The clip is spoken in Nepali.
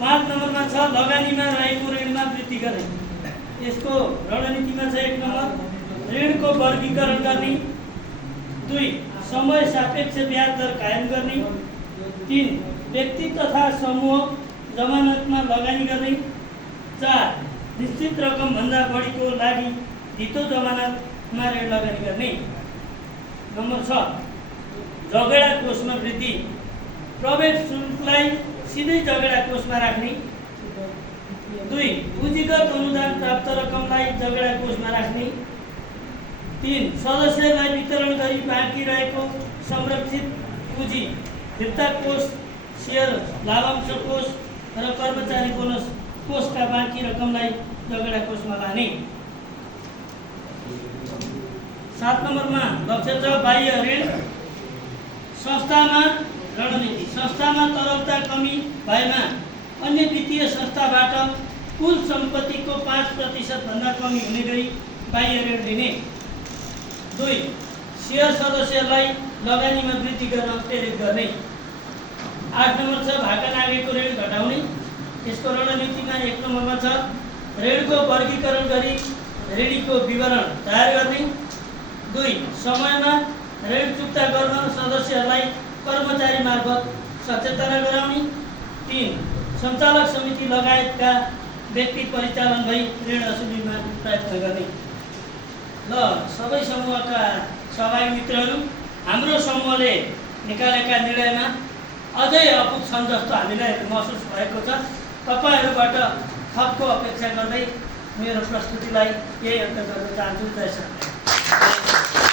5 नम्बरमा छ लगानीमा रहेको ऋणमा वृद्धि गर्ने। यसको रणनीतिमा छ 1 नम्बर ऋणको वर्गीकरण गर्ने, 2 समय सापेक्ष ब्याज दर कायम गर्ने, 3 व्यक्ति तथा समूह जमानतमा लगानी गर्ने, 4 निश्चित रकम भन्दा बढीको लागि धितो जमानतमा ऋण लगानी गर्ने। नम्बर 6 झगडा कोषमा वृद्धि, प्रवेश शुल्कलाई सिधै झगडा कोषमा राख्ने, 2 पुँजीगत अनुदान प्राप्त रकमलाई झगडा कोषमा राख्ने, 3 सदस्यलाई वितरण गरी बाँकी रहेको संरक्षित पुँजी फिर्ता कोष, सेयर लाभांश कोष र कर्मचारी बोनस कोषका बाँकी रकमलाई झगडा कोषमा लाने। 7 नम्बरमा लक्ष्य छ बाह्य ऋण। संस्थामा रणनीति, संस्थामा तरलता कमी भएमा अन्य वित्तीय संस्थाबाट कुल सम्पत्तिको 5% भन्दा कमी हुने गरी बाह्य ऋण दिने। 2 सेयर सदस्यलाई लगानीमा वृद्धि गर्न प्रेरित गर्ने। 8 नम्बर छ भाका लागेको ऋण घटाउने। यसको रणनीतिमा 1 नम्बरमा छ ऋणको वर्गीकरण गरी ऋणीको विवरण तयार गर्ने, 2 समयमा ऋण चुक्ता गर्न सदस्यहरूलाई कर्मचारी मार्फत सचेतना गराउने, 3 सञ्चालक समिति लगायतका व्यक्ति परिचालन भई ऋण असुलीमा प्रयत्न गर्ने। ल सबै समूहका सहभागी मित्रहरू, हाम्रो समूहले निकालेका निर्णयमा अझै अपुग छन् जस्तो हामीलाई महसुस भएको छ। तपाईँहरूबाट थपको अपेक्षा गर्दै मेरो प्रस्तुतिलाई यही अन्त गर्न चाहन्छु। जय श्री राम।